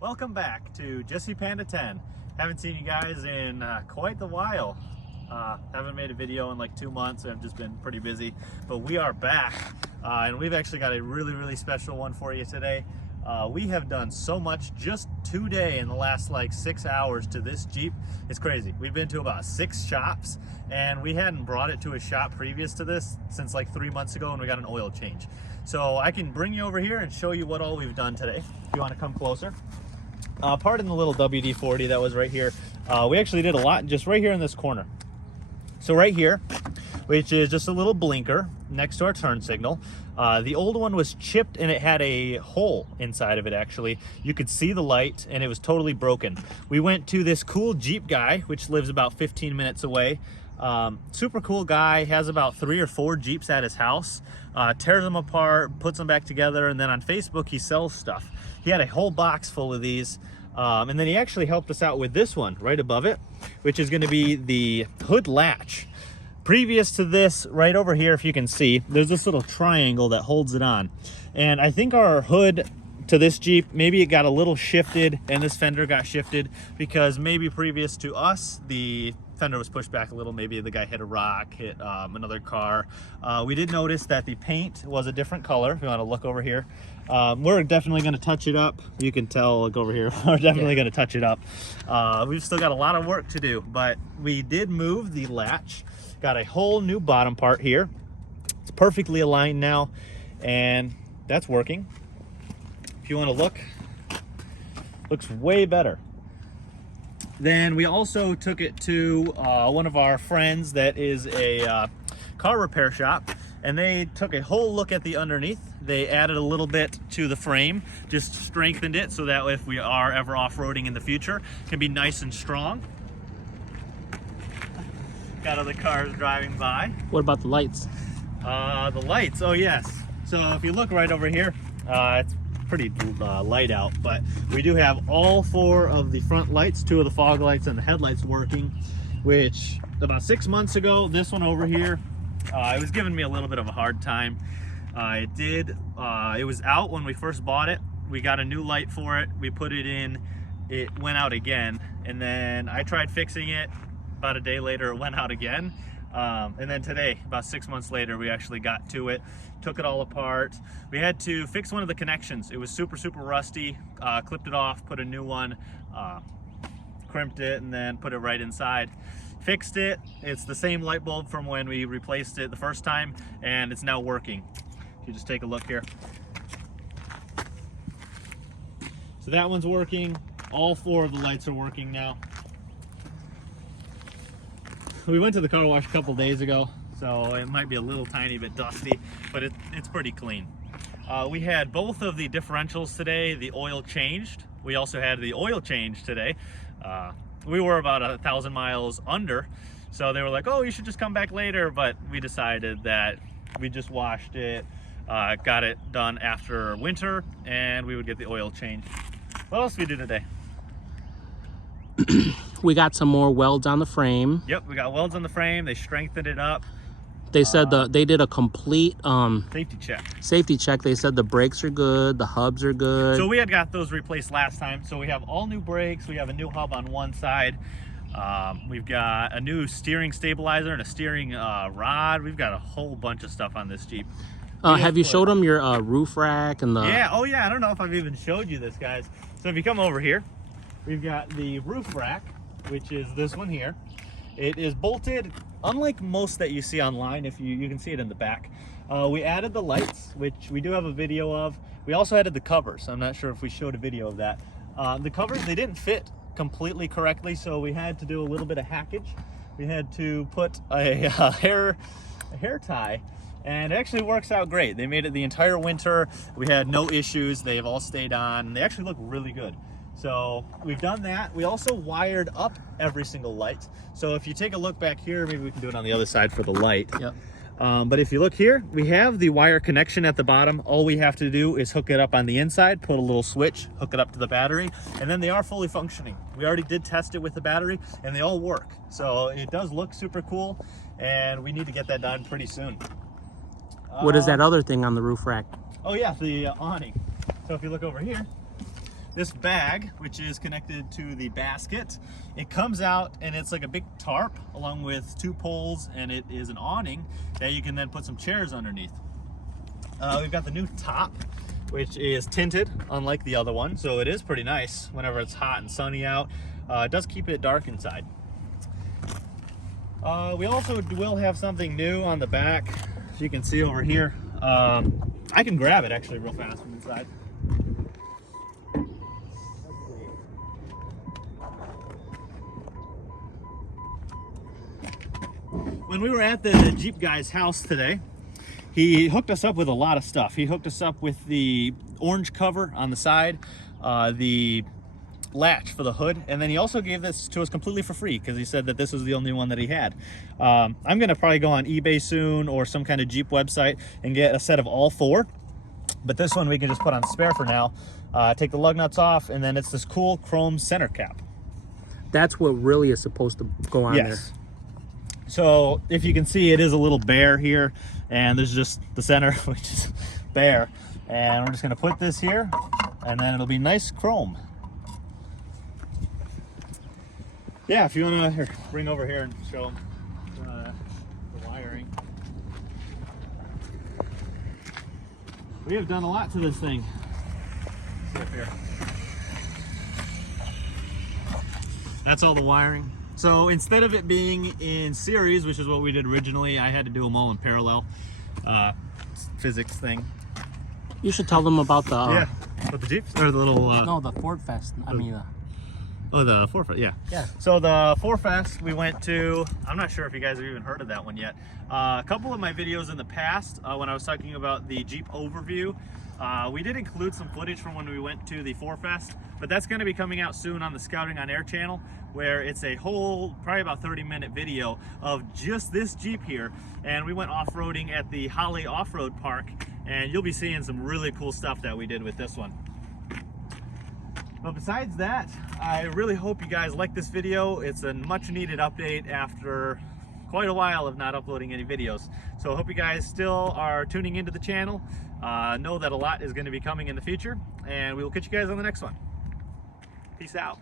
Welcome back to Jesse Panda 10. Haven't seen you guys in quite a while. Haven't made a video in like 2 months. I've just been pretty busy, but we are back and we've actually got a really special one for you today. We have done so much just today in the last like 6 hours to this Jeep. It's crazy. We've been to about 6 shops and we hadn't brought it to a shop previous to this since like 3 months ago, and we got an oil change. So I can bring you over here and show you what all we've done today. If you want to come closer. Pardon the little WD-40 that was right here. We actually did a lot just right here in this corner. So right here, which is just a little blinker next to our turn signal. The old one was chipped and it had a hole inside of it actually. You could see the light and it was totally broken. We went to this cool Jeep guy, which lives about 15 minutes away. Super cool guy, has about 3 or 4 Jeeps at his house, tears them apart, puts them back together, and then on Facebook he sells stuff. He had a whole box full of these, and then he actually helped us out with this one right above it, which is going to be the hood latch. Previous to this, right over here, if you can see, there's this little triangle that holds it on, and I think our hood to this Jeep, maybe it got a little shifted and this fender got shifted because maybe previous to us the fender was pushed back a little. Maybe the guy hit a rock, hit another car. We did notice that the paint was a different color. If you want to look over here, we're definitely going to touch it up. You can tell, look over here, we're definitely going to touch it up. We've still got a lot of work to do, but we did move the latch, got a whole new bottom part here. It's perfectly aligned now, and that's working. If you want to look, looks way better. Then we also took it to one of our friends that is a car repair shop, and they took a whole look at the underneath. They added a little bit to the frame, just strengthened it so that if we are ever off-roading in the future, it can be nice and strong. Got other cars driving by. What about the lights? The lights, oh yes. So if you look right over here, it's pretty light out, but we do have all 4 of the front lights, 2 of the fog lights and the headlights working, which about 6 months ago, this one over here, it was giving me a little bit of a hard time. It was out when we first bought it. We got a new light for it, we put it in, it went out again, and then I tried fixing it. About a day later it went out again, and then today, about 6 months later, we actually got to it, took it all apart. We had to fix one of the connections. It was super rusty. Clipped it off, put a new one, crimped it, and then put it right inside. Fixed it. It's the same light bulb from when we replaced it the first time, and it's now working. If you just take a look here. So that one's working. All 4 of the lights are working now. We went to the car wash a couple days ago, so it might be a little tiny bit dusty, but it's pretty clean. We had both of the differentials today. The oil changed. We also had the oil change today. We were about 1,000 miles under, so they were like, oh, you should just come back later, but we decided that we just washed it, got it done after winter, and we would get the oil change. What else did we do today? We got some more welds on the frame. Yep, we got welds on the frame. They strengthened it up. They said they did a complete safety check. They said the brakes are good, the hubs are good. So we had got those replaced last time. So we have all new brakes. We have a new hub on one side. We've got a new steering stabilizer and a steering rod. We've got a whole bunch of stuff on this Jeep. Have you showed them your roof rack and the? Yeah. Oh yeah. I don't know if I've even showed you this, guys. So if you come over here, we've got the roof rack, which is this one here. It is bolted, unlike most that you see online. If you can see it in the back. We added the lights, which we do have a video of. We also added the covers. I'm not sure if we showed a video of that. The covers, they didn't fit completely correctly, so we had to do a little bit of hackage. We had to put a hair tie, and it actually works out great. They made it the entire winter. We had no issues. They've all stayed on. They actually look really good. So we've done that. We also wired up every single light. So if you take a look back here, maybe we can do it on the other side for the light. Yep. But if you look here, we have the wire connection at the bottom. All we have to do is hook it up on the inside, put a little switch, hook it up to the battery, and then they are fully functioning. We already did test it with the battery, and they all work. So it does look super cool, and we need to get that done pretty soon. What is that other thing on the roof rack? Oh yeah, the awning. So if you look over here, this bag, which is connected to the basket, it comes out and it's like a big tarp along with 2 poles, and it is an awning that you can then put some chairs underneath. We've got the new top, which is tinted, unlike the other one, so it is pretty nice whenever it's hot and sunny out. It does keep it dark inside. We also will have something new on the back, as you can see over here. I can grab it actually real fast from inside. When we were at the Jeep guy's house today, he hooked us up with a lot of stuff. He hooked us up with the orange cover on the side, the latch for the hood, and then he also gave this to us completely for free because he said that this was the only one that he had. I'm gonna probably go on eBay soon or some kind of Jeep website and get a set of all 4, but this one we can just put on spare for now. Take the lug nuts off, and then it's this cool chrome center cap. That's what really is supposed to go on there. So if you can see, it is a little bare here, and there's just the center, which is bare, and we're just gonna put this here, and then it'll be nice chrome. Yeah, if you want to bring over here and show them the wiring. We have done a lot to this thing. See up here. That's all the wiring. So instead of it being in series, which is what we did originally, I had to do them all in parallel. Physics thing. You should tell them about the... yeah, but the Jeeps? Or the little... no, the Ford Fest. I mean... oh, the Four Fest, yeah. Yeah. So the Four Fest we went to, I'm not sure if you guys have even heard of that one yet. A couple of my videos in the past, when I was talking about the Jeep overview, we did include some footage from when we went to the Four Fest, but that's going to be coming out soon on the Scouting on Air channel, where it's a whole, probably about 30-minute video of just this Jeep here. And we went off-roading at the Holly Off-Road Park, and you'll be seeing some really cool stuff that we did with this one. But besides that, I really hope you guys like this video. It's a much needed update after quite a while of not uploading any videos. So I hope you guys still are tuning into the channel. Know that a lot is going to be coming in the future, and we will catch you guys on the next one. Peace out.